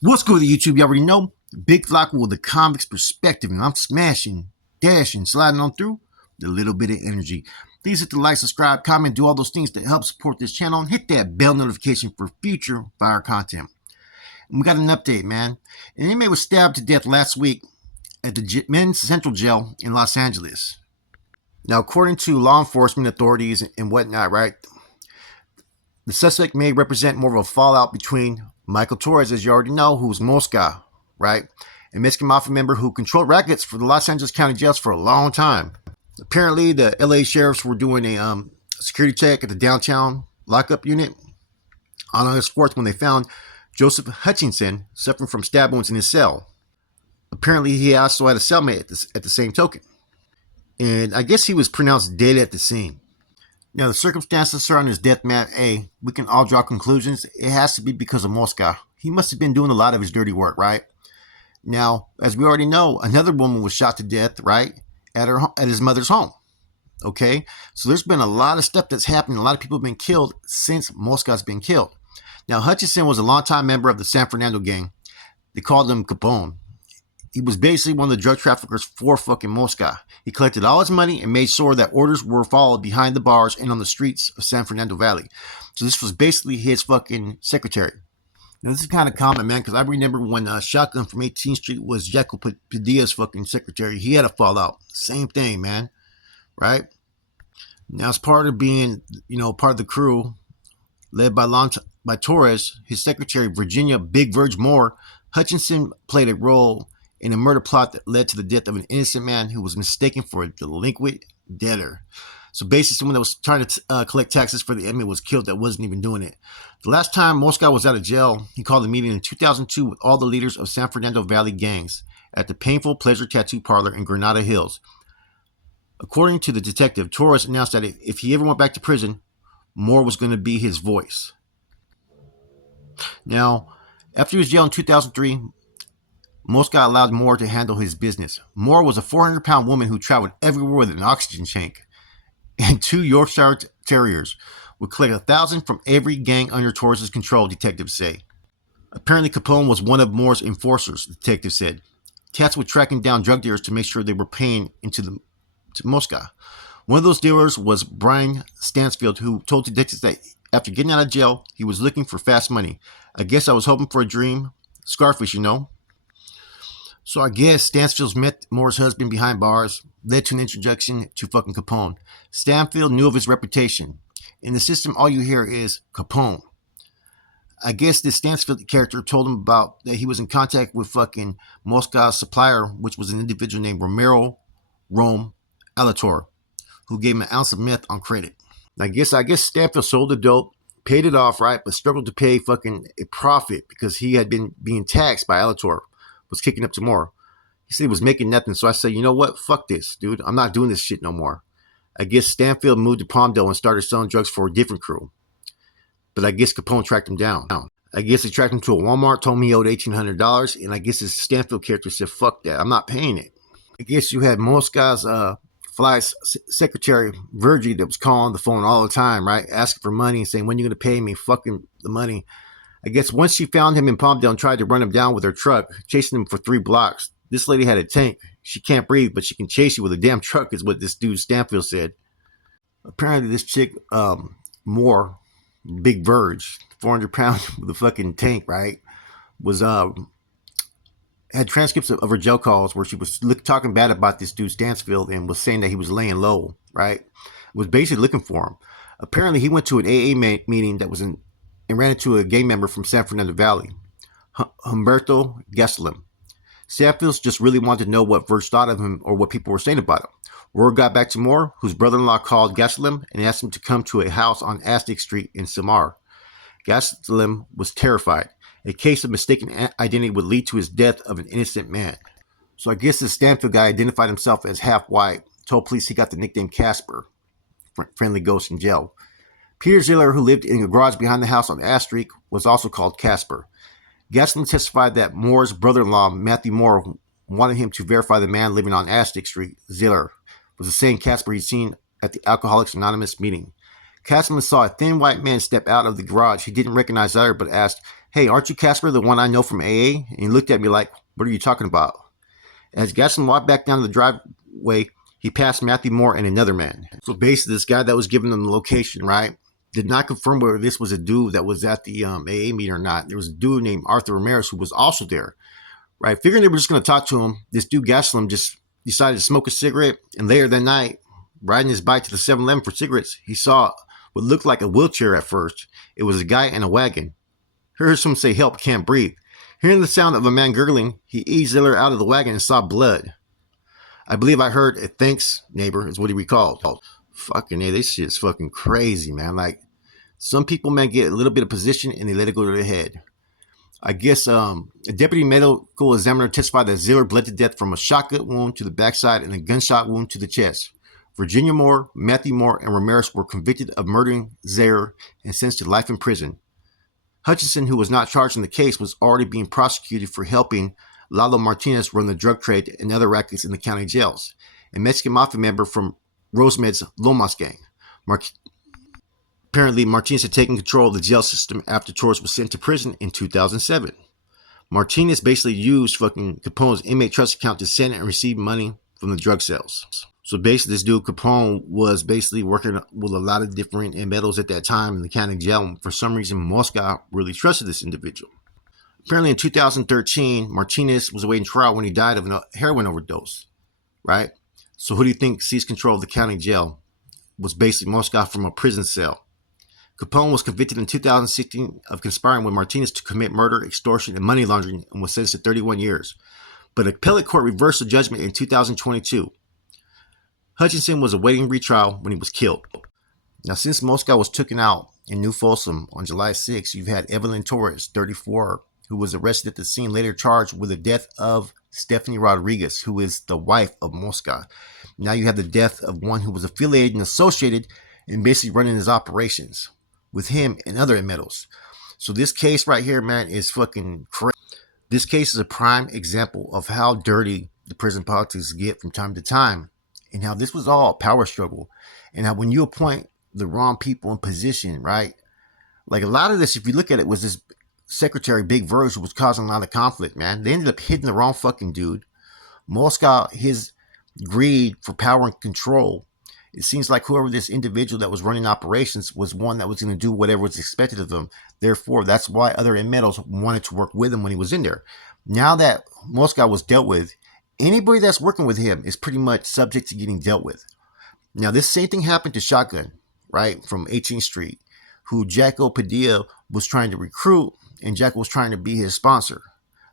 What's good with YouTube? You already know. Big Flocka with the convict's perspective, and I'm smashing, dashing, sliding on through the little bit of energy. Please hit the like, subscribe, comment, do all those things to help support this channel, and hit that bell notification for future fire content. And we got an update, man. An inmate was stabbed to death last week at the men's central jail in Los Angeles. Now, according to law enforcement authorities and whatnot, right, the suspect may represent more of a fallout between Michael Torres, as you already know, who's Mosca, right? A Mexican mafia member who controlled rackets for the Los Angeles County jails for a long time. Apparently, the LA sheriffs were doing a security check at the downtown lockup unit on August 4th when they found Joseph Hutchinson suffering from stab wounds in his cell. Apparently, he also had a cellmate at the same token. And I guess he was pronounced dead at the scene. Now, the circumstances surrounding his death, man, we can all draw conclusions. It has to be because of Mosca. He must have been doing a lot of his dirty work, right? Now, as we already know, another woman was shot to death, right, at his mother's home. Okay? So there's been a lot of stuff that's happened. A lot of people have been killed since Mosca's been killed. Now, Hutchinson was a longtime member of the San Fernando gang. They called him Capone. He was basically one of the drug traffickers for fucking Mosca. He collected all his money and made sure that orders were followed behind the bars and on the streets of San Fernando Valley. So this was basically his fucking secretary. Now this is kind of common, man, because I remember when Shotgun from 18th Street was Jaco Padilla's fucking secretary. He had a fallout. Same thing, man. Right? Now as part of being, part of the crew led by Torres, his secretary Virginia Big Verge Moore, Hutchinson played a role in a murder plot that led to the death of an innocent man who was mistaken for a delinquent debtor. So basically, someone that was trying to collect taxes for the inmate was killed that wasn't even doing it. The last time Mosca was out of jail, he called a meeting in 2002 with all the leaders of San Fernando Valley gangs at the Painful Pleasure Tattoo Parlor in Granada Hills. According to the detective, Torres announced that if he ever went back to prison, Moore was going to be his voice. Now, after he was jailed in 2003, Mosca allowed Moore to handle his business. Moore was a 400-pound woman who traveled everywhere with an oxygen tank and 2 Yorkshire Terriers. Would collect 1,000 from every gang under Torres' control, detectives say. Apparently, Capone was one of Moore's enforcers, detectives said. Tasked with tracking down drug dealers to make sure they were paying to Mosca. One of those dealers was Brian Stansfield, who told detectives that after getting out of jail, he was looking for fast money. I guess I was hoping for a dream. Scarface, So I guess Stansfield met Moore's husband behind bars, led to an introduction to fucking Capone. Stansfield knew of his reputation. In the system, all you hear is Capone. I guess this Stansfield character told him about that he was in contact with fucking Mosca's supplier, which was an individual named Romero Rome Alator, who gave him an ounce of meth on credit. I guess Stansfield sold the dope, paid it off, right, but struggled to pay fucking a profit because he had been being taxed by Alator. Was kicking up to more. He said he was making nothing, so I said, you know what? Fuck this, dude. I'm not doing this shit no more. I guess Stansfield moved to Palmdale and started selling drugs for a different crew. But I guess Capone tracked him down. I guess he tracked him to a Walmart, told me he owed $1,800, and I guess his Stansfield character said, fuck that. I'm not paying it. I guess you had Mosca's fly secretary, Virgie, that was calling the phone all the time, right? Asking for money and saying, when are you going to pay me? Fucking the money. I guess once she found him in Palmdale and tried to run him down with her truck, chasing him for 3 blocks. This lady had a tank. She can't breathe, but she can chase you with a damn truck, is what this dude Stansfield said. Apparently, this chick, Moore, Big Verge, 400 pounds with a fucking tank, right, was had transcripts of her jail calls where she was talking bad about this dude Stansfield and was saying that he was laying low, right? Was basically looking for him. Apparently, he went to an AA meeting that was in and ran into a gang member from San Fernando Valley, Humberto Gastelum. Stansfield just really wanted to know what Verge thought of him or what people were saying about him. Word got back to Moore, whose brother-in-law called Gastelum and asked him to come to a house on Aztec Street in Samar. Gastelum was terrified. A case of mistaken identity would lead to his death of an innocent man. So I guess this Stansfield guy identified himself as half white, told police he got the nickname Casper, friendly ghost in jail. Peter Ziller, who lived in a garage behind the house on Ash Street, was also called Casper. Gaston testified that Moore's brother-in-law, Matthew Moore, wanted him to verify the man living on Aztec Street, Ziller, was the same Casper he'd seen at the Alcoholics Anonymous meeting. Casper saw a thin white man step out of the garage. He didn't recognize Ziller, but asked, "Hey, aren't you Casper, the one I know from AA?" And he looked at me like, "What are you talking about?" As Gaston walked back down the driveway, he passed Matthew Moore and another man. So basically, this guy that was giving them the location, right, did not confirm whether this was a dude that was at the AA meeting or not. There was a dude named Arthur Ramirez who was also there, right? Figuring they were just going to talk to him, this dude Gaslam just decided to smoke a cigarette. And later that night, riding his bike to the 7-Eleven for cigarettes, he saw what looked like a wheelchair at first. It was a guy in a wagon. Heard someone say, "Help, can't breathe." Hearing the sound of a man gurgling, he eased Ziller out of the wagon and saw blood. "I believe I heard a thanks, neighbor," is what he recalled. Fucking hey, this shit's fucking crazy, man. Like, some people, man, get a little bit of position and they let it go to their head. I guess a deputy medical examiner testified that Ziller bled to death from a shotgun wound to the backside and a gunshot wound to the chest. Virginia Moore, Matthew Moore, and Ramirez were convicted of murdering Ziller and sentenced to life in prison. Hutchinson, who was not charged in the case, was already being prosecuted for helping Lalo Martinez run the drug trade and other rackets in the county jails, a Mexican mafia member from Rosemed's Lomas gang. Apparently, Martinez had taken control of the jail system after Torres was sent to prison in 2007. Martinez basically used fucking Capone's inmate trust account to send and receive money from the drug sales. So basically, this dude Capone was basically working with a lot of different metals at that time in the county jail. And for some reason, Mosca really trusted this individual. Apparently, in 2013, Martinez was awaiting trial when he died of a heroin overdose, right? So who do you think seized control of the county jail? Was basically Mosca from a prison cell. Capone was convicted in 2016 of conspiring with Martinez to commit murder, extortion, and money laundering and was sentenced to 31 years. But appellate court reversed the judgment in 2022. Hutchinson was awaiting retrial when he was killed. Now, since Mosca was taken out in New Folsom on July 6, you've had Evelyn Torres, 34, who was arrested at the scene, later charged with the death of Stephanie Rodriguez, who is the wife of Mosca. Now you have the death of one who was affiliated and associated and basically running his operations with him and other metals. So this case right here, man, is fucking crazy. This case is a prime example of how dirty the prison politics get from time to time, and how this was all a power struggle, and how when you appoint the wrong people in position, right? Like a lot of this, if you look at it, was this Secretary Big Verge who was causing a lot of conflict, man. They ended up hitting the wrong fucking dude. Mosca, his greed for power and control, it seems like whoever this individual that was running operations was one that was going to do whatever was expected of him. Therefore, that's why other inmates wanted to work with him when he was in there. Now that Mosca was dealt with, anybody that's working with him is pretty much subject to getting dealt with. Now, this same thing happened to Shotgun, right, from 18th Street, who Jacko Padilla was trying to recruit, and Jacko was trying to be his sponsor.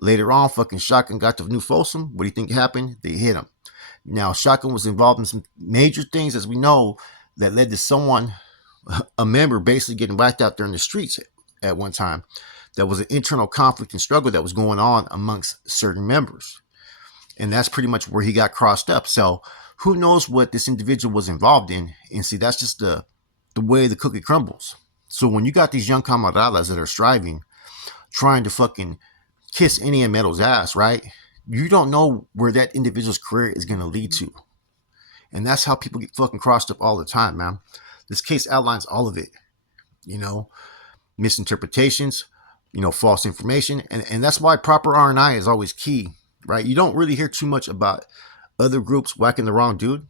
Later on, fucking Shotgun got to New Folsom. What do you think happened? They hit him. Now, Shotgun was involved in some major things, as we know, that led to someone, a member, basically getting whacked out there in the streets at one time. There was an internal conflict and struggle that was going on amongst certain members. And that's pretty much where he got crossed up. So who knows what this individual was involved in? And see, that's just the way the cookie crumbles. So when you got these young camaradas that are striving, trying to fucking kiss any metal's ass, right? You don't know where that individual's career is going to lead to. And that's how people get fucking crossed up all the time, man. This case outlines all of it. You know, misinterpretations, you know, false information. And that's why proper R&I is always key, right? You don't really hear too much about other groups whacking the wrong dude.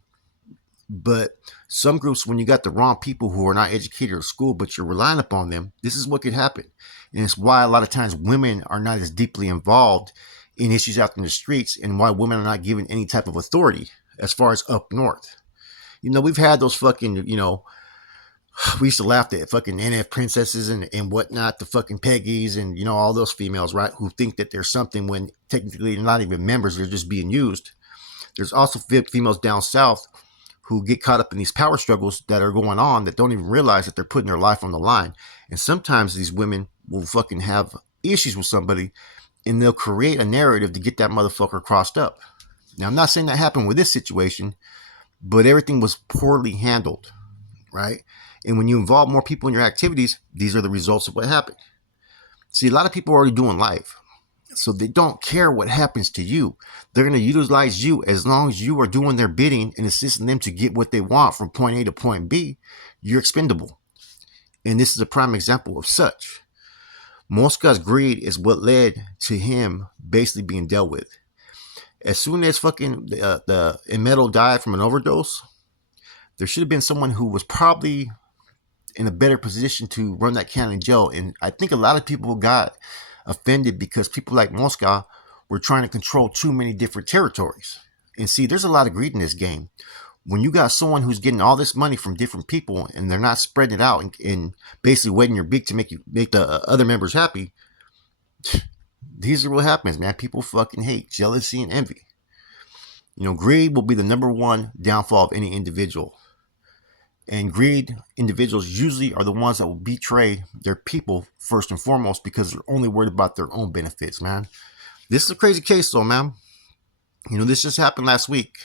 But some groups, when you got the wrong people who are not educated at school, but you're relying upon them, this is what could happen. And it's why a lot of times women are not as deeply involved in issues out in the streets, and why women are not given any type of authority as far as up north. You know, we've had those fucking, you know, we used to laugh at fucking NF princesses and whatnot, the fucking Peggies and, you know, all those females, right, who think that there's something when technically they're not even members, they're just being used. There's also females down south who get caught up in these power struggles that are going on that don't even realize that they're putting their life on the line. And sometimes these women will fucking have issues with somebody, and they'll create a narrative to get that motherfucker crossed up. Now, I'm not saying that happened with this situation, but everything was poorly handled, right? And when you involve more people in your activities, these are the results of what happened. See, a lot of people are already doing life, so they don't care what happens to you. They're going to utilize you as long as you are doing their bidding and assisting them to get what they want from point A to point B. You're expendable. And this is a prime example of such. Mosca's greed is what led to him basically being dealt with. As soon as fucking the Emeto died from an overdose, there should have been someone who was probably in a better position to run that county jail. And I think a lot of people got offended because people like Mosca were trying to control too many different territories. And see, there's a lot of greed in this game. When you got someone who's getting all this money from different people and they're not spreading it out and basically wetting your beak to make the other members happy, these are what happens, man. People fucking hate jealousy and envy. Greed will be the number one downfall of any individual. And greed individuals usually are the ones that will betray their people first and foremost because they're only worried about their own benefits, man. This is a crazy case, though, man. This just happened last week.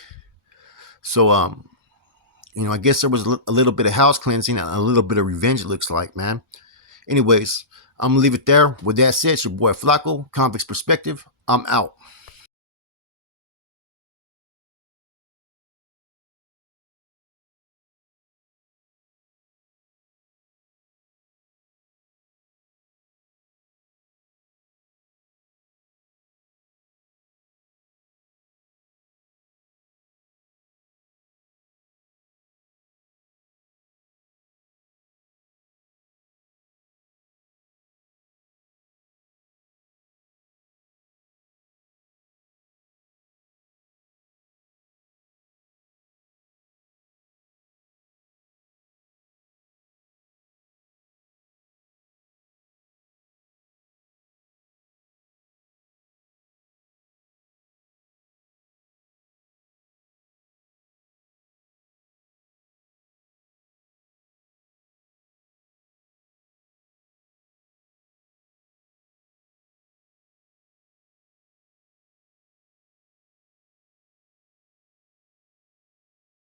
So, I guess there was a little bit of house cleansing and a little bit of revenge, it looks like, man. Anyways, I'm going to leave it there. With that said, it's your boy Flacco, Convict's Perspective. I'm out.